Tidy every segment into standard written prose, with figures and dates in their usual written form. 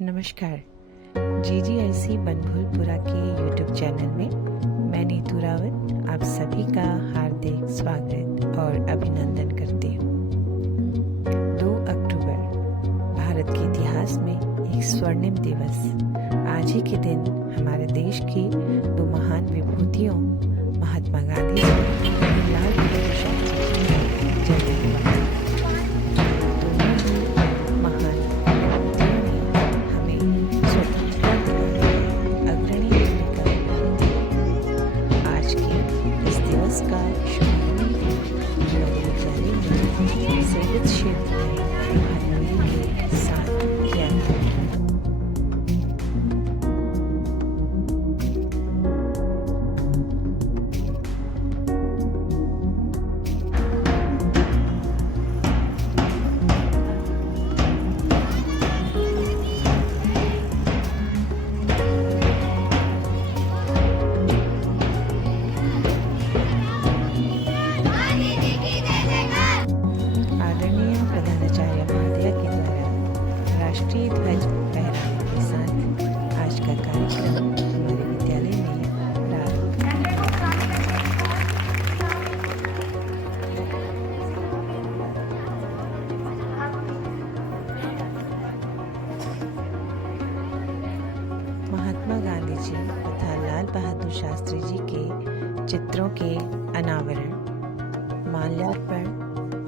नमस्कार। GGIC बनभूलपुरा के YouTube channel में मैं नीतू रावत आप सभी का हार्दिक स्वागत और अभिनंदन करती हूँ। 2 अक्टूबर भारत के इतिहास में एक स्वर्णिम दिवस। आज ही के दिन हमारे देश की 2 महान विभूतियों महात्मा गांधी जी और लाल बहादुर शास्त्री जी का जन्म हुआ। राष्ट्रीय ध्वज फहराने के साथ आज का कार्यक्रम हमारे विद्यालय में प्रारंभ। महात्मा गांधी जी तथा लाल बहादुर शास्त्री जी के चित्रों के अनावरण, माल्यार्पण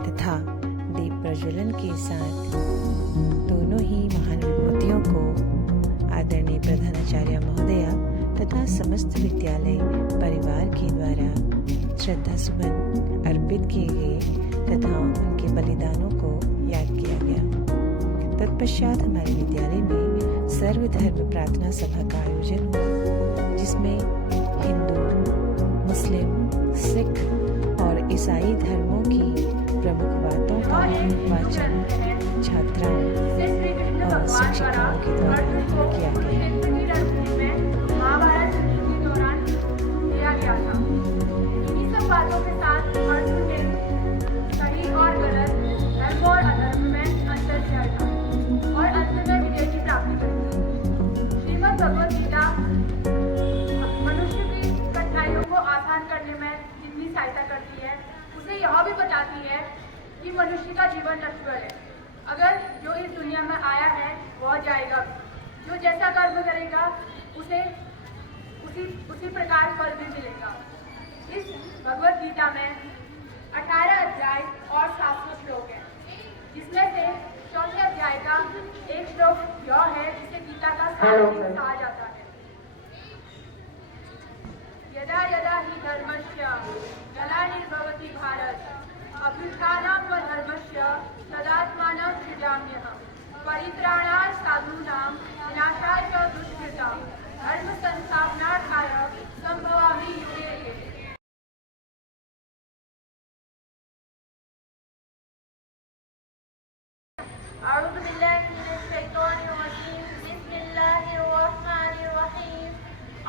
तथा दीप प्रज्वलन के साथ दोनों ही महान विभूतियों को आदरणीय प्रधानाचार्य महोदया तथा समस्त विद्यालय परिवार के द्वारा श्रद्धा सुमन अर्पित किए गए तथा उनके बलिदानों को याद किया गया। तत्पश्चात हमारे विद्यालय में सर्वधर्म प्रार्थना सभा का आयोजन हुआ, जिसमें हिंदू, मुस्लिम, सिख और ईसाई धर्मों की प्रमुख बातों का वाचन छात्राओं और शिक्षकों के द्वारा किया गया। महाभारत के दौरान किया गया था। इन्हीं सब बातों के साथ अर्जुन ने सही और गलत, धर्म और अधर्म में अंतर किया था और अंत में विजय की प्राप्ति करी। श्रीमद् भगवद गीता मनुष्य की कठिनाइयों को आसान करने में जितनी सहायता करती है, उसे यह भी बताती है कि मनुष्य का जीवन नश्वर है। अगर जो इस दुनिया में आया है वह जाएगा, जो जैसा कर्म करेगा उसे उसी प्रकार फल भी मिलेगा। इस भगवद गीता में 18 अध्याय और 700 श्लोक हैं, जिसमें से चौथे अध्याय का एक श्लोक यह है जिसे गीता का सार कहा जाता है। यदा यदा हि धर्मस्य ग्लानिर्भवति भारत अभ्युत्थानं धर्मस्य तदात्मानं सृजाम्यहम् परित्राणाय साधूनां विनाशाय च दुष्कृतां धर्म संस्थापनार्थाय संभवामि युगे युगे। अऊज़ु बिल्लाहि मिनश शैतानिर रजीम बिस्मिल्लाहिर रहमानिर रहीम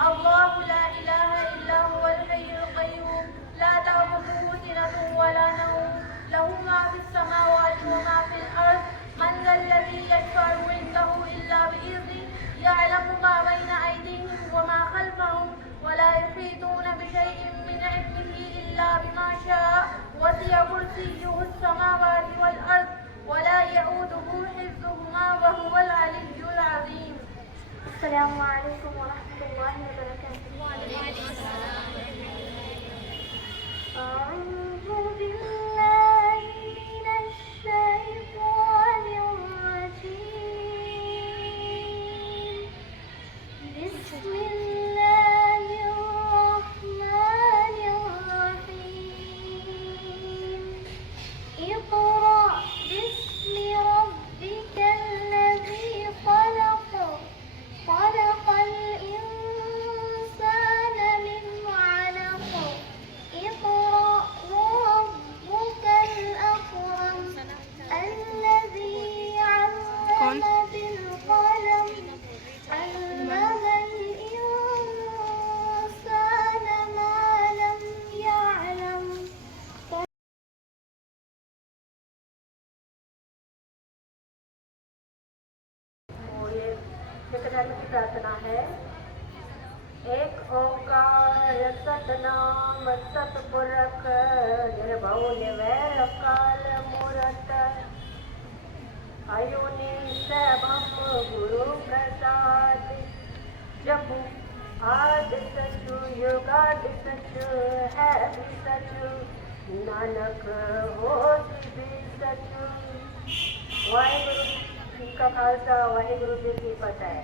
अल्लाहु ला इलाहा इल्ला हुवल हय्युल क़य्यूम ला तअख़ुज़ुहु सिनतुन व ला नौम लहू मा फ़िस समावाति व मा फ़िल अर्ज़ मन ज़ल्लज़ी यशफ़अउ इंदहु इल्ला बिइज़्निहि यअलमु मा बैना अयदीहिम व मा ख़ल्फ़हुम व ला युहीतूना बिशैइन मिन इल्मिही इल्ला बिमा शाअ वसिअ कुर्सियुहुस समावाति वल अर्ज़ व ला यऊदुहु हिफ़्ज़ुहुमा व हुवल अलिय्युल अज़ीम। अस्सलामु अलैकुम व रहमतुल्लाहि व बरकातुहू। व अलैकुम अस्सलाम। सिख धर्म की प्रार्थना है। एक ओंकार सतनाम सतपुरख निर्भव निर्वैर अकाल मूरत अयोनि सैभम गुरु प्रसाद जपु आदि सचु युगादि सचु है भी सचु नानक होसी भी सचु। वाहिगुरु जी का खालसा वाहिगुरु जी की फतेह।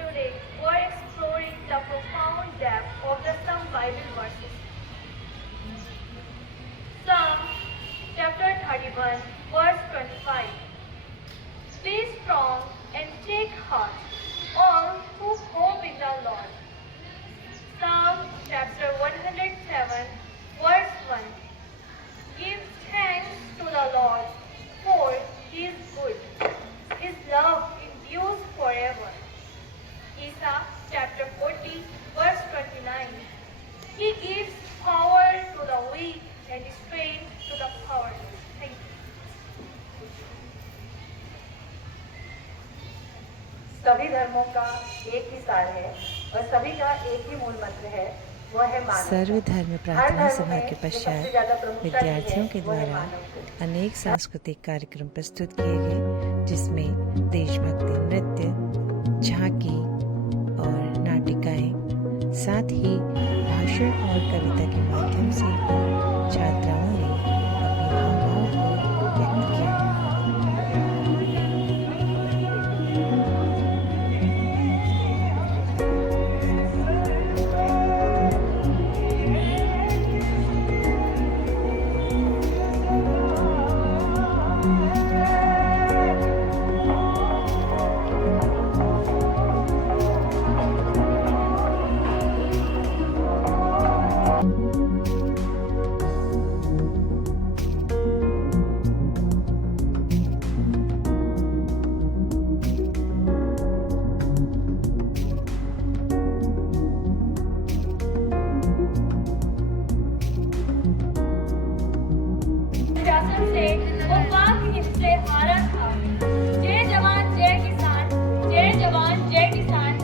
Today, we're exploring the profound depth of some Bible verses. Psalm chapter 31, verse 25. Be strong and take heart, all who hope in the Lord. Psalm chapter 107, verse 1. Give thanks to the Lord, for He is good. His love endures forever. Isaiah chapter 40, verse 29. He gives power to the weak and strength to the powerless. Thank you. सभी धर्मों का एक ही सार है और सभी का एक ही मूल मंत्र है, वह है मानवता। सर्वधर्म प्रार्थना सभा के पश्चात विद्यार्थियों के द्वारा अनेक सांस्कृतिक कार्यक्रम प्रस्तुत किए गए, जिसमें देशभक्ति नृत्य, झांकी और नाटिकाएं, साथ ही भाषण और कविता के माध्यम से छात्राओं ने अपनी भावनाओं को व्यक्त किया। शासन से वो पाक हिस्से हारा था। जय जवान जय किसान, जय जवान जय किसान,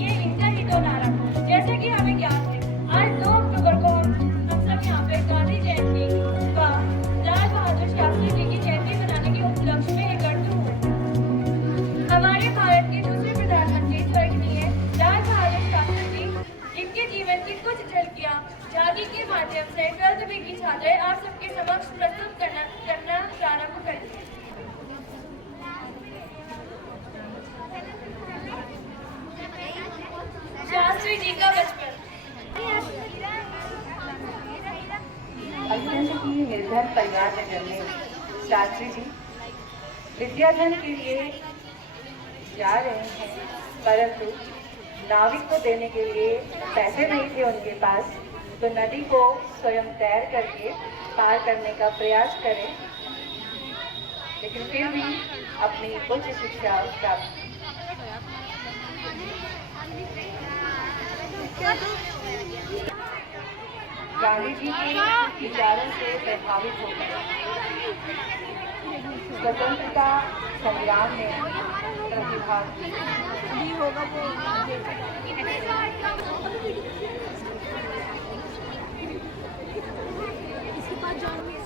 ये इनका ही तो नारा था। जैसे कि हमें ज्ञात है, आज 2 अक्टूबर को हम सब यहाँ पे गांधी जयंती व लाल बहादुर शास्त्री जी की जयंती मनाने के उपलक्ष्य में एकत्र हुए। हमारे भारत के दूसरे प्रधानमंत्री स्वर्गीय लाल बहादुर शास्त्री जी, इनके जीवन की कुछ झलकियाँ झांकी के माध्यम से 12वीं बी की छात्राएं आप सबके समक्ष प्रस्तुत करना प्रारंभ करेंगे। शास्त्री जी का बचपन। अत्यंत ही निर्धन परिवार में जन्मे शास्त्री जी विद्याधन के लिए जा रहे हैं, परंतु नाविक को देने के लिए पैसे नहीं थे उनके पास, तो नदी को स्वयं तैर करके पार करने का प्रयास करें, लेकिन फिर भी अपनी उच्च शिक्षा प्राप्त गांधी जी के विचारों से प्रभावित होकर स्वतंत्रता संग्राम में प्रतिभाग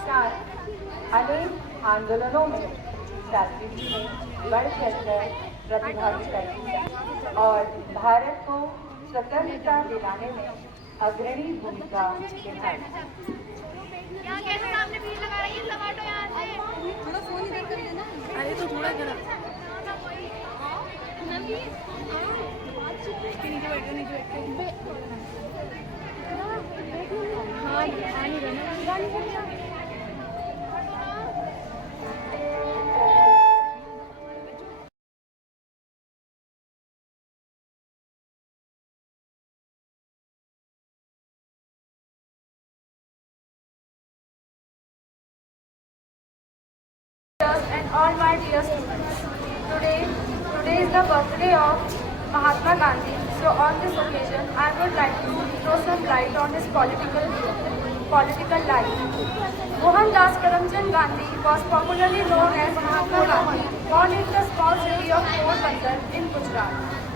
साथ अनेक आंदोलनों में शास्त्री जी ने बढ़ चढ़कर प्रतिभागिता की और भारत को स्वतंत्रता दिलाने में अग्रणी भूमिका निभाई। अरे तो थोड़ा करा and all my dear students. Today is the birthday of Mahatma Gandhi. So on this occasion, I would like to throw some light on his political life. Mohandas Karamchand Gandhi was popularly known as Mahatma Gandhi, born in the small city of Porbandar in Gujarat.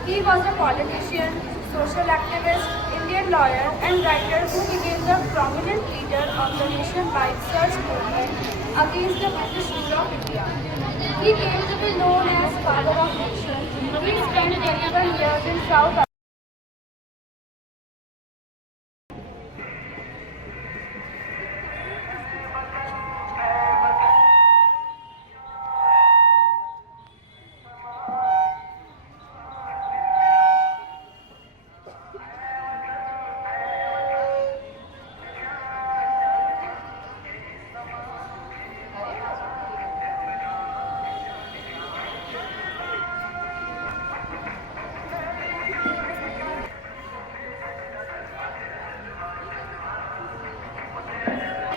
He was a politician, social activist, Indian lawyer and writer who became the prominent leader of the nationwide search movement against the British rule of India. He came to be known as Father of Nations. He spent 21 years in South Africa.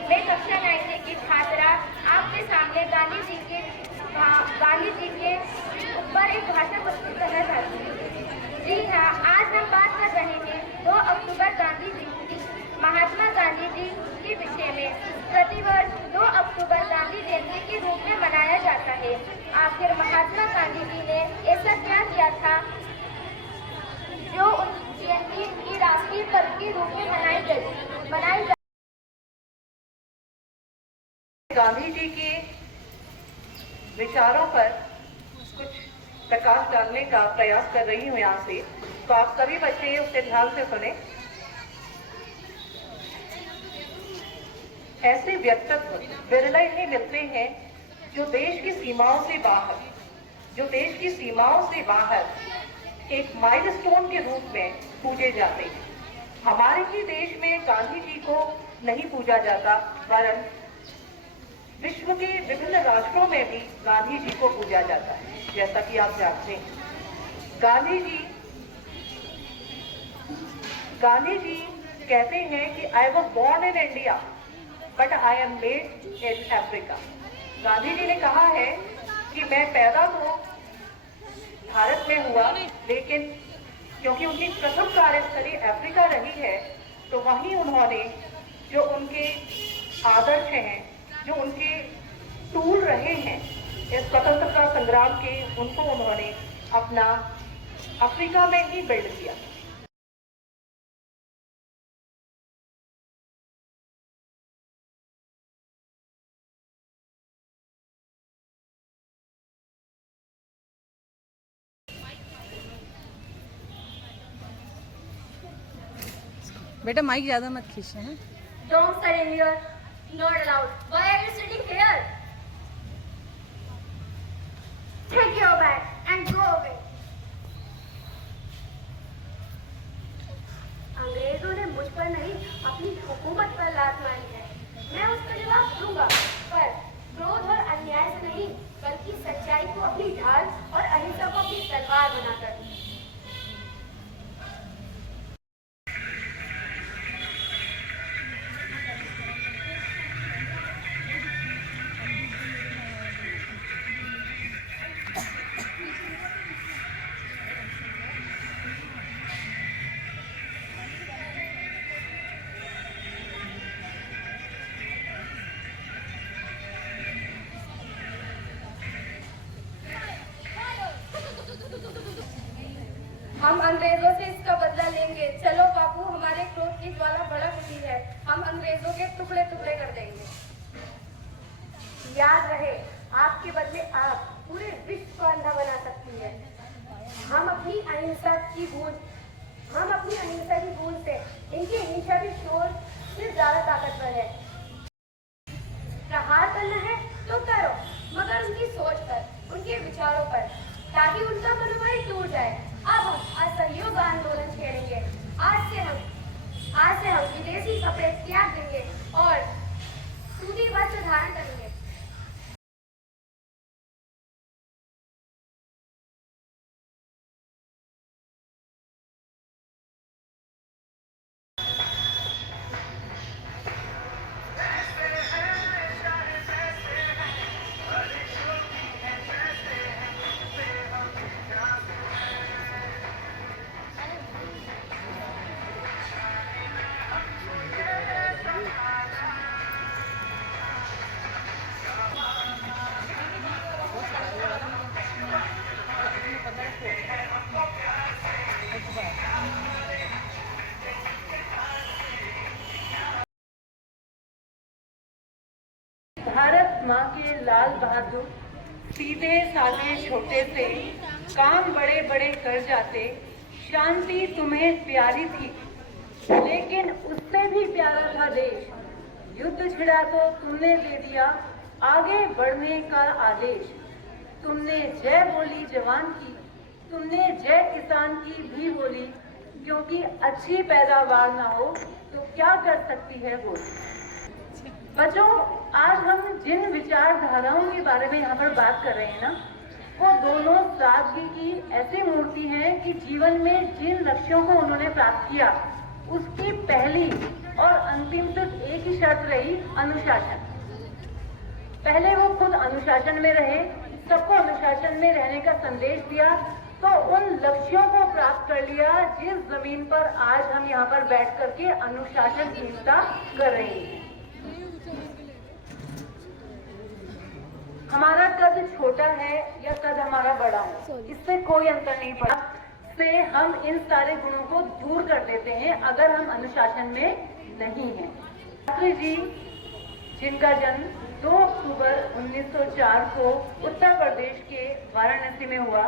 मैं कक्षा 9 की छात्रा आपके सामने गांधी जी के ऊपर एक भाषण प्रस्तुत करना चाहती हूँ। जी हाँ, आज हम बात कर रहे हैं 2 अक्टूबर गांधी जी की। महात्मा गांधी जी के विषय में प्रतिवर्ष 2 अक्टूबर गांधी जयंती के रूप में मनाया जाता है। आखिर महात्मा गांधी जी ने ऐसा क्या किया था जो उनकी जयंती की राष्ट्रीय पर्व के रूप में मनाई गांधी जी के विचारों पर कुछ प्रकाश डालने का प्रयास कर रही हूँ यहाँ से, तो आप सभी बच्चे उसे ध्यान से सुने। ऐसे व्यक्तित्व विरले ही मिलते हैं जो देश की सीमाओं से बाहर एक माइलस्टोन के रूप में पूजे जाते हैं। हमारे ही देश में गांधी जी को नहीं पूजा जाता, वरन विश्व के विभिन्न राष्ट्रों में भी गांधी जी को पूजा जाता है। जैसा कि आप जानते हैं, गांधी जी कहते हैं कि I was born in India but I am made in Africa. Gandhi ji ने कहा है कि मैं पैदा तो भारत में हुआ, लेकिन क्योंकि उनकी प्रथम कार्यस्थली अफ्रीका रही है, तो वहीं उन्होंने जो उनके आदर्श हैं, जो उनके टूल रहे हैं इस स्वतंत्रता संग्राम के, उनको उन्होंने अपना अफ्रीका में ही बिल्ड किया। बेटा माइक ज्यादा मत खींचना है। Don't study here. Not allowed. Why are you sitting here? Take your bag and go away. अंग्रेजों ने मुझ पर नहीं, अपनी हुकूमत पर लात मारी है। मैं उसका जवाब दूंगा, पर क्रोध और अन्याय से नहीं, बल्कि सच्चाई को अपनी ढाल और अहिंसा को अपनी तलवार बनाकर। हम अंग्रेजों से इसका बदला लेंगे। चलो बापू, हमारे क्रोध की ज्वाला भड़क उठी है। हम अंग्रेजों के टुकड़े टुकड़े कर देंगे। याद रहे, आपके बदले आप पूरे विश्व को अंधा बना सकती है। हम अपनी अहिंसा की बूंद से इनकी हिंसा की शोर से ज्यादा ताकतवर है। प्रहार करना है तो करो, मगर उनकी सोच पर, उनके विचारों पर, ताकि उनका मनोबल टूट जाए। अब हम असहयोग आंदोलन छेड़ेंगे। आज से हम विदेशी कपड़े त्याग देंगे और सूती वस्त्र धारण करेंगे। भारत माँ के लाल बहादुर सीधे साधे छोटे से काम बड़े बड़े कर जाते। शांति तुम्हें प्यारी थी, लेकिन उससे भी प्यारा था देश। युद्ध छिड़ा तो तुमने दे दिया आगे बढ़ने का आदेश। तुमने जय बोली जवान की, तुमने जय किसान की भी बोली, क्योंकि अच्छी पैदावार ना हो तो क्या कर सकती है वो। बच्चों, आज हम जिन विचारधाराओं के बारे में यहाँ पर बात कर रहे हैं ना, वो दोनों सादगी की ऐसी मूर्ति हैं कि जीवन में जिन लक्ष्यों को उन्होंने प्राप्त किया, उसकी पहली और अंतिम सिर्फ एक ही शर्त रही, अनुशासन। पहले वो खुद अनुशासन में रहे, सबको अनुशासन में रहने का संदेश दिया, तो उन लक्ष्यों को प्राप्त कर लिया जिस जमीन पर आज हम यहाँ पर बैठ करके अनुशासनहीनता कर रहे हैं। हमारा कद छोटा है या कद हमारा बड़ा है, इससे कोई अंतर नहीं पड़ा। से हम इन सारे गुणों को दूर कर देते हैं अगर हम अनुशासन में नहीं हैं। शास्त्री जी, जिनका जन्म 2 अक्टूबर 1904 को उत्तर प्रदेश के वाराणसी में हुआ,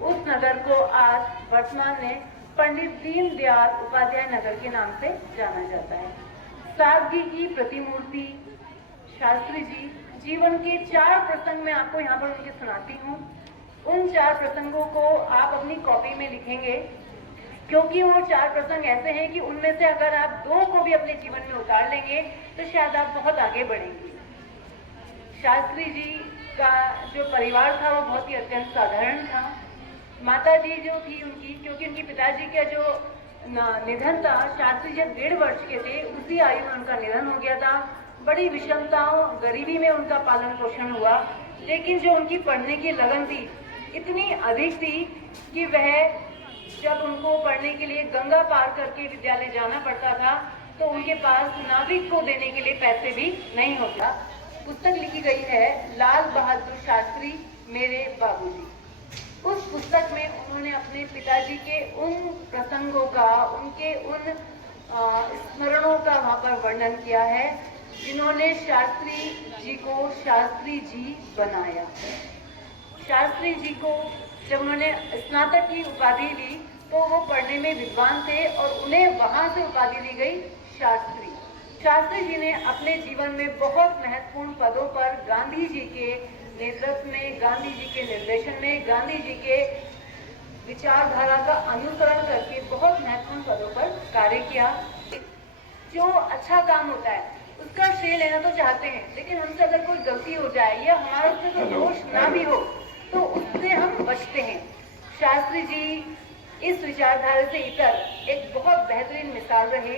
उस नगर को आज वर्तमान में पंडित दीनदयाल उपाध्याय नगर के नाम से जाना जाता है। सादगी की प्रतिमूर्ति शास्त्री जी जीवन के 4 प्रसंग में आपको यहाँ पर उनके सुनाती हूँ। उन 4 प्रसंगों को आप अपनी कॉपी में लिखेंगे, क्योंकि वो 4 प्रसंग ऐसे हैं कि उनमें से अगर आप 2 को भी अपने जीवन में उतार लेंगे तो शायद आप बहुत आगे बढ़ेंगे। शास्त्री जी का जो परिवार था वो बहुत ही अत्यंत साधारण था। माता जी जो थी उनकी, क्योंकि उनके पिताजी का जो निधन था, शास्त्री जी 1.5 वर्ष के थे, उसी आयु में उनका निधन हो गया था। बड़ी विषमताओं, गरीबी में उनका पालन पोषण हुआ, लेकिन जो उनकी पढ़ने की लगन थी इतनी अधिक थी कि वह जब उनको पढ़ने के लिए गंगा पार करके विद्यालय जाना पड़ता था तो उनके पास नाविक को देने के लिए पैसे भी नहीं होता। पुस्तक लिखी गई है लाल बहादुर शास्त्री मेरे बाबूजी। उस पुस्तक में उन्होंने अपने पिताजी के उन प्रसंगों का, उनके उन स्मरणों का वहाँ पर वर्णन किया है जिन्होंने शास्त्री जी को शास्त्री जी बनाया। शास्त्री जी को जब उन्होंने स्नातक की उपाधि ली तो वो पढ़ने में विद्वान थे और उन्हें वहां से उपाधि दी गई शास्त्री। शास्त्री जी ने अपने जीवन में बहुत महत्वपूर्ण पदों पर गांधी जी के नेतृत्व में, गांधी जी के निर्देशन में, गांधी जी के विचारधारा का अनुसरण करके बहुत महत्वपूर्ण पदों पर कार्य किया। जो अच्छा काम होता है उसका श्रेय लेना तो चाहते हैं, लेकिन हमसे अगर कोई गलती हो जाए या हमारा उससे कोई दोष ना भी हो तो उससे हम बचते हैं। शास्त्री जी इस विचारधारा से इतर एक बहुत बेहतरीन मिसाल रहे।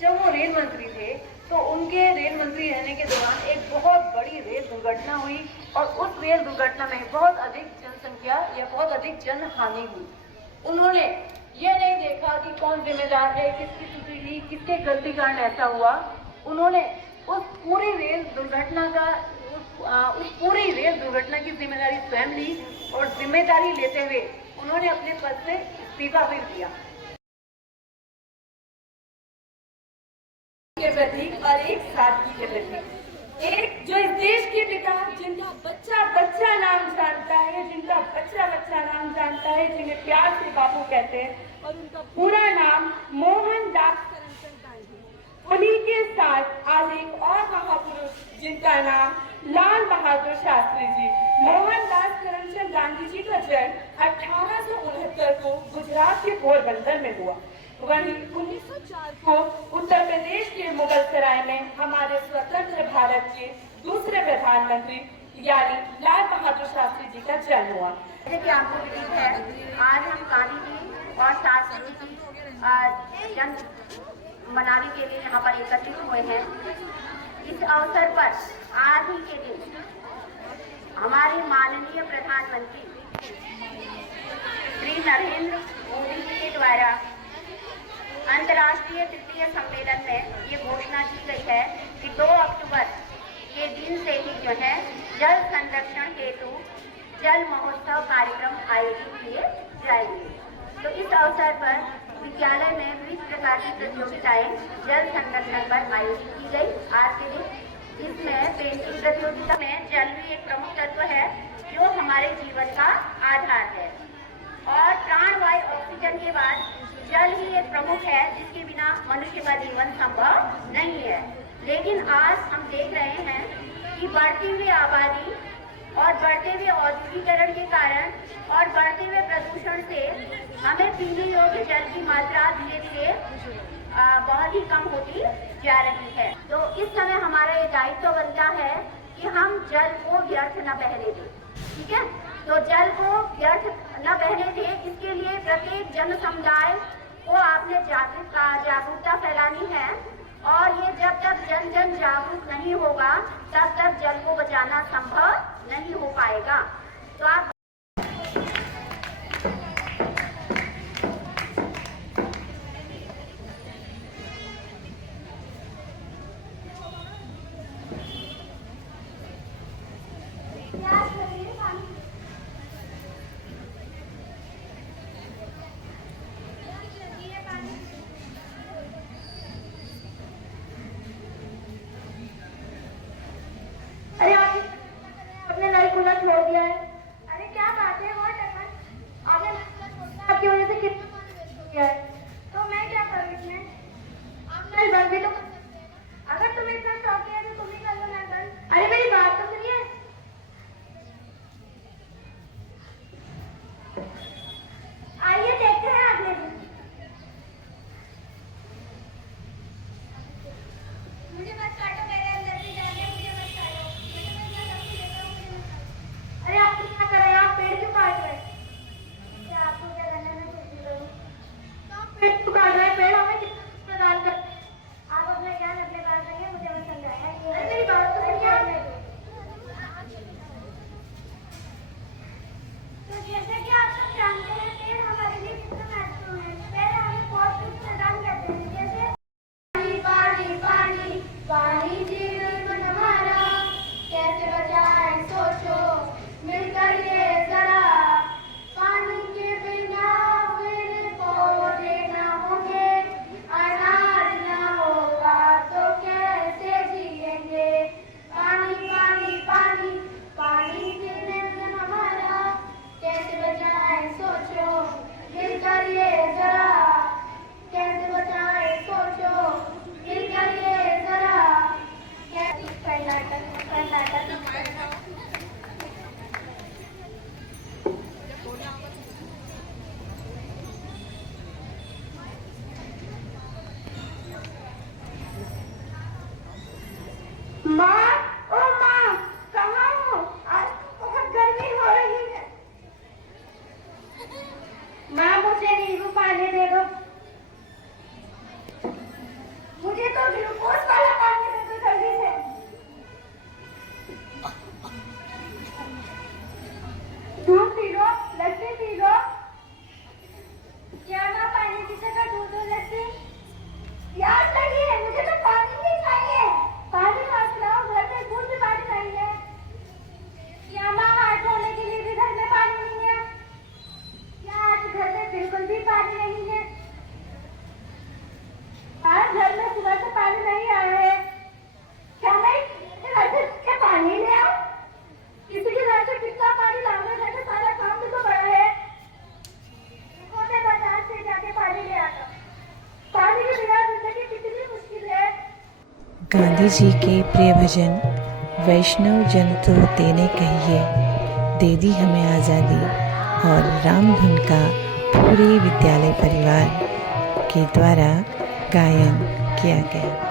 जब वो रेल मंत्री थे तो उनके रेल मंत्री रहने के दौरान एक बहुत बड़ी रेल दुर्घटना हुई और उस रेल दुर्घटना में बहुत अधिक जनसंख्या या बहुत अधिक जनहानि हुई। उन्होंने ये नहीं देखा कि कौन जिम्मेदार है, किसकी त्रुटि थी, किसके गलती कारण ऐसा हुआ। उन्होंने उस पूरी रेल दुर्घटना की जिम्मेदारी स्वयं ली और जिम्मेदारी लेते हुए उन्होंने अपने पद से इस्तीफा भी दिया के प्रति और एक सादगी के प्रति। एक जो इस देश के पिता जिनका बच्चा बच्चा नाम जानता है, जिनका बच्चा बच्चा नाम जानता है, जिन्हें प्यार से बापू कहते हैं और उनका पूरा नाम मोहनदास करमचंद गांधी। उन्हीं के साथ आज एक और महापुरुष जिनका नाम लाल बहादुर शास्त्री जी। मोहनदास करमचंद गांधी जी का जन्म 1869 को गुजरात के पोरबंदर में हुआ। वहीं 1904 को उत्तर प्रदेश के मुगल सराय में हमारे स्वतंत्र भारत के दूसरे प्रधानमंत्री यानी लाल बहादुर शास्त्री जी का जन्म हुआ। जैसे कि आपको विदित है, आज हम गांधी जी और शास्त्री जी जन्म मनाने के लिए यहाँ पर एकत्रित हुए हैं। इस अवसर पर आज ही के दिन हमारे माननीय प्रधानमंत्री श्री नरेंद्र मोदी जी के द्वारा अंतर्राष्ट्रीय तृतीय सम्मेलन में ये घोषणा की गई है कि 2 अक्टूबर के दिन से ही जो है जल संरक्षण हेतु जल महोत्सव कार्यक्रम आयोजित किए जाएंगे। तो इस अवसर पर विद्यालय में विविध प्रकार की प्रतियोगिताएं जल संरक्षण पर आयोजित की गई। आज के दिन इसमें पेंटिंग प्रतियोगिता में जल भी एक प्रमुख तत्व है जो हमारे जीवन का आधार है और प्राणवायु ऑक्सीजन के बाद जल ही एक प्रमुख है जिसके बिना मनुष्य का जीवन संभव नहीं है। लेकिन आज हम देख रहे हैं कि बढ़ती हुई आबादी और बढ़ते हुए औद्योगिकरण के कारण और बढ़ते हुए प्रदूषण से हमें पीने योग्य जल की मात्रा धीरे धीरे बहुत ही कम होती जा रही है। तो इस समय हमारा ये दायित्व बनता है कि हम जल को व्यर्थ न बहने दें। ठीक है, तो जल को व्यर्थ न बहने दें, इसके लिए प्रत्येक जन समुदाय को आपने जागरूकता फैलानी है और ये जब तक जन जन जागरूक नहीं होगा तब तक जल को बचाना संभव नहीं हो पाएगा। तो आप छोड़ दिया है। अरे क्या बात है, और टकन आपने आपकी वजह से कितना पानी वेस्ट हो गया है। तो मैं क्या करूँ इसमें? आप नल बंद भी तो अगर तुम्हें इतना शौक है तो तुम ही कर लो ना बंद। अरे मेरी बात तो सुनिए। आइए देखते हैं अगले दिन। मुझे मत काटो, मेरे अंदर भी जान है, मुझे मत काटो। मैं तुम्हें इतना सब कुछ देता हूँ, मुझे मत काटो। अरे आप क्या कर रहे हैं, आप पेड़ क्यों काट रहे हैं? क्या आपको क्या करना है मैं खुद ही करूँ। तो आप गांधी जी के प्रिय भजन वैष्णव जन तो देने कहिए, दे दी हमें आज़ादी और राम धुन का पूरे विद्यालय परिवार के द्वारा गायन किया गया।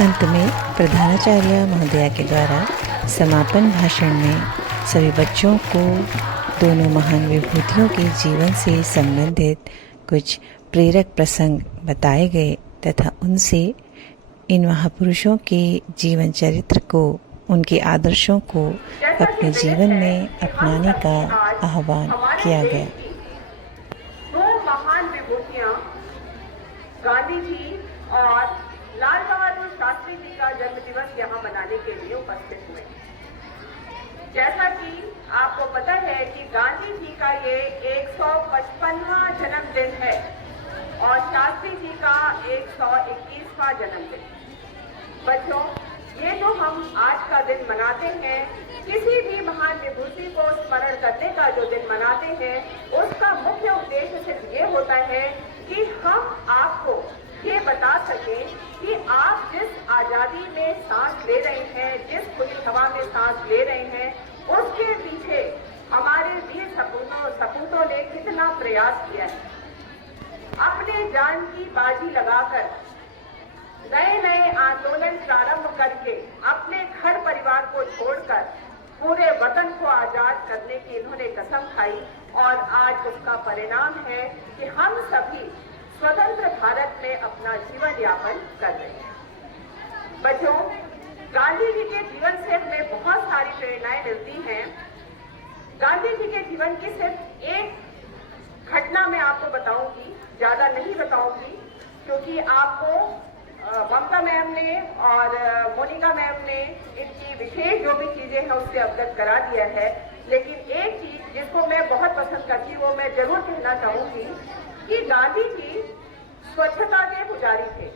अंत में प्रधानाचार्य महोदया के द्वारा समापन भाषण में सभी बच्चों को दोनों महान विभूतियों के जीवन से संबंधित कुछ प्रेरक प्रसंग बताए गए तथा उनसे इन महापुरुषों के जीवन चरित्र को, उनके आदर्शों को अपने जीवन में अपनाने का आह्वान किया गया। दो महान विभूतियां गांधी जी और लाल बहादुर शास्त्री जी का जन्म दिवस यहाँ मनाने के लिए उपस्थित हुए। जैसा कि आपको पता है कि गांधी जी का ये 155वां जन्मदिन है और शास्त्री जी का 121वां जन्मदिन। बच्चों, ये जो हम आज का दिन मनाते हैं, किसी भी महान विभूति को स्मरण करने का जो दिन मनाते हैं, उसका मुख्य उद्देश्य सिर्फ ये होता है कि हम आपको ये बता सकें कि आप जिस आजादी में सांस ले रहे हैं, जिस खुली हवा में सांस ले रहे हैं, उसके पीछे हमारे वीर सपूतों ने कितना प्रयास किया है। अपने जान की बाजी लगाकर नए नए आंदोलन प्रारंभ करके अपने घर परिवार को छोड़कर पूरे वतन को आजाद करने की इन्होंने कसम खाई और आज उसका परिणाम है कि हम सभी स्वतंत्र भारत में अपना जीवन यापन कर रहे हैं। बच्चों, गांधी जी के जीवन से हमें बहुत सारी प्रेरणाएं मिलती हैं। गांधी जी के जीवन की सिर्फ एक घटना मैं आपको बताऊंगी, ज्यादा नहीं बताऊंगी, क्योंकि आपको ममता मैम ने और मोनिका मैम ने इनकी विशेष जो भी चीजें हैं उससे अवगत करा दिया है। लेकिन एक चीज जिसको मैं बहुत पसंद करती हूँ, वो मैं जरूर कहना चाहूंगी कि गांधी जी स्वच्छता के पुजारी थे।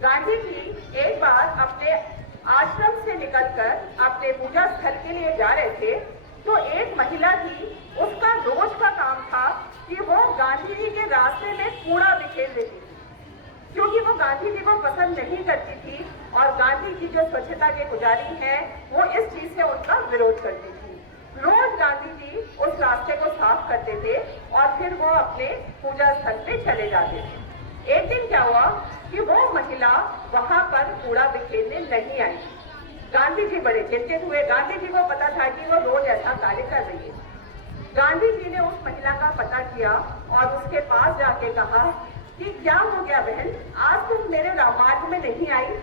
गांधी जी एक बार अपने आश्रम से निकलकर अपने पूजा स्थल के लिए जा रहे थे, तो एक महिला थी, उसका रोज का काम था कि वो गांधी जी के रास्ते में कूड़ा बिखेर देती थी, क्योंकि वो गांधी जी को पसंद नहीं करती थी और गांधी जी जो स्वच्छता के पुजारी हैं, वो इस चीज से उनका विरोध करती थी। रोज गांधी जी उस रास्ते को साफ करते थे और फिर वो अपने पूजा स्थल पे चले जाते थे। एक दिन क्या हुआ कि वो महिला वहां पर कूड़ा बिखेरने नहीं आई। गांधी जी बड़े चिंतित हुए। गांधी जी को पता था कि वो रोज ऐसा कार्य कर रही है। गांधी जी ने उस महिला का पता किया और उसके पास जाके कहा कि क्या हो गया बहन, आज तुम मेरे मार्ग में नहीं आई।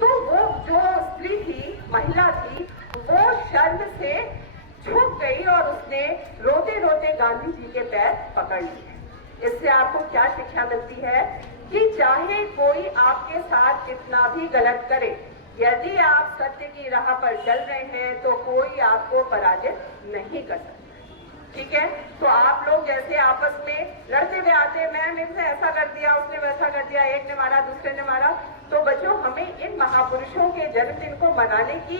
तो वो जो स्त्री थी, महिला थी, वो शर्म से झुक गई और उसने रोते रोते गांधी जी के पैर पकड़ लिए। इससे आपको क्या शिक्षा मिलती है कि चाहे कोई आपके साथ कितना भी गलत करे, यदि आप सत्य की राह पर चल रहे हैं तो कोई आपको पराजित नहीं कर सकता। ठीक है, तो आप लोग जैसे आपस में लड़ते हुए आते हैं, मैम इसने ऐसा कर दिया, उसने वैसा कर दिया, एक ने मारा दूसरे ने मारा, तो बच्चों हमें इन महापुरुषों के जन्मदिन को मनाने की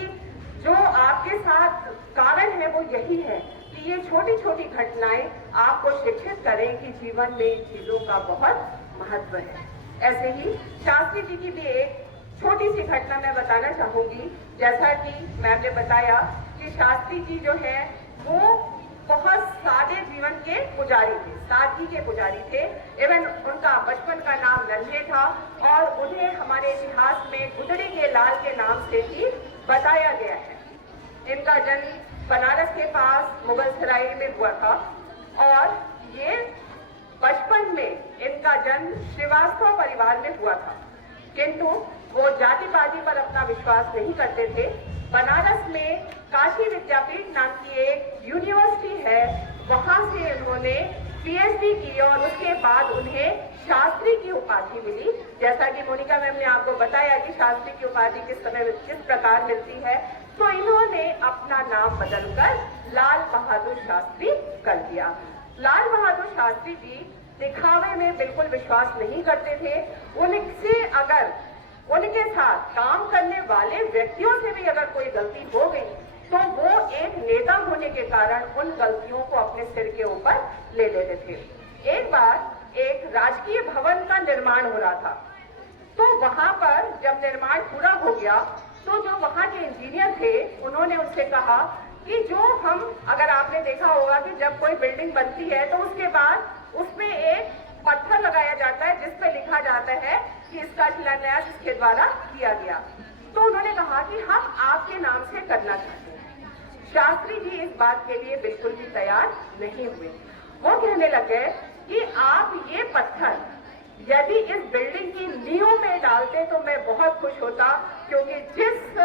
जो आपके साथ कारण है वो यही है कि ये छोटी छोटी घटनाएं आपको शिक्षित करें कि जीवन में इन चीजों का बहुत महत्व है। ऐसे ही शास्त्री जी की भी एक छोटी सी घटना मैं बताना चाहूंगी। जैसा कि मैम ने बताया कि शास्त्री जी जो है वो बहुत सादे जीवन के पुजारी थे, सादगी के पुजारी थे। इवन उनका बचपन का नाम नन्हे था और उन्हें हमारे इतिहास में गुदड़ी के लाल के नाम से ही बताया गया है। इनका जन्म बनारस के पास मुगल सराय में हुआ था और ये बचपन में इनका जन्म श्रीवास्तव परिवार में हुआ था, किंतु वो जाति पाति पर अपना विश्वास नहीं करते थे। बनारस में काशी विद्यापीठ नाम की एक यूनिवर्सिटी है, वहां से उन्होंने पीएचडी की और उसके बाद उन्हें शास्त्री की उपाधि मिली। जैसा कि मोनिका मैम ने आपको बताया कि शास्त्री की उपाधि किस प्रकार मिलती है, तो इन्होंने अपना नाम बदलकर लाल बहादुर शास्त्री कर दिया। लाल बहादुर शास्त्री जी दिखावे में बिल्कुल विश्वास नहीं करते थे। उनसे अगर उनके साथ काम करने वाले व्यक्तियों से भी अगर कोई गलती हो गई तो वो एक नेता होने के कारण उन गलतियों को अपने सिर के ऊपर ले लेते थे। एक बार एक राजकीय भवन का निर्माण हो रहा था, तो वहां पर जब निर्माण पूरा हो गया तो जो वहां के इंजीनियर थे उन्होंने उनसे कहा कि जो हम, अगर आपने देखा होगा कि जब कोई बिल्डिंग बनती है तो उसके बाद उसमें एक पत्थर लगाया जाता है जिस पे लिखा जाता है कि इसका शिलान्यास इसके द्वारा किया गया। तो उन्होंने कहा कि हम आपके नाम से करना चाहते हैं। शास्त्री जी इस बात के लिए बिल्कुल भी तैयार नहीं हुए। वो कहने लगे कि आप ये पत्थर यदि इस बिल्डिंग की नींव में डालते तो मैं बहुत खुश होता, क्योंकि जिस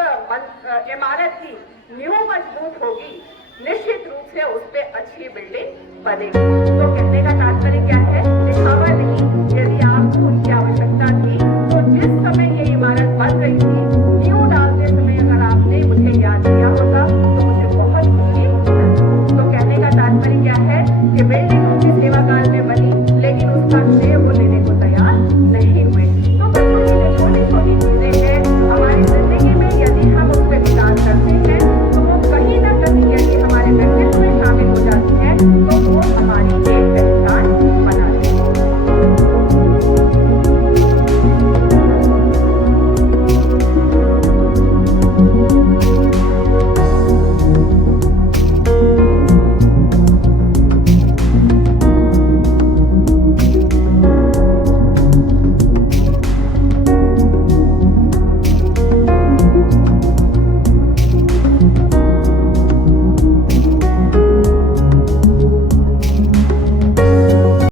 इमारत की नींव मजबूत होगी निश्चित रूप से उस पर अच्छी बिल्डिंग बनेगी। तो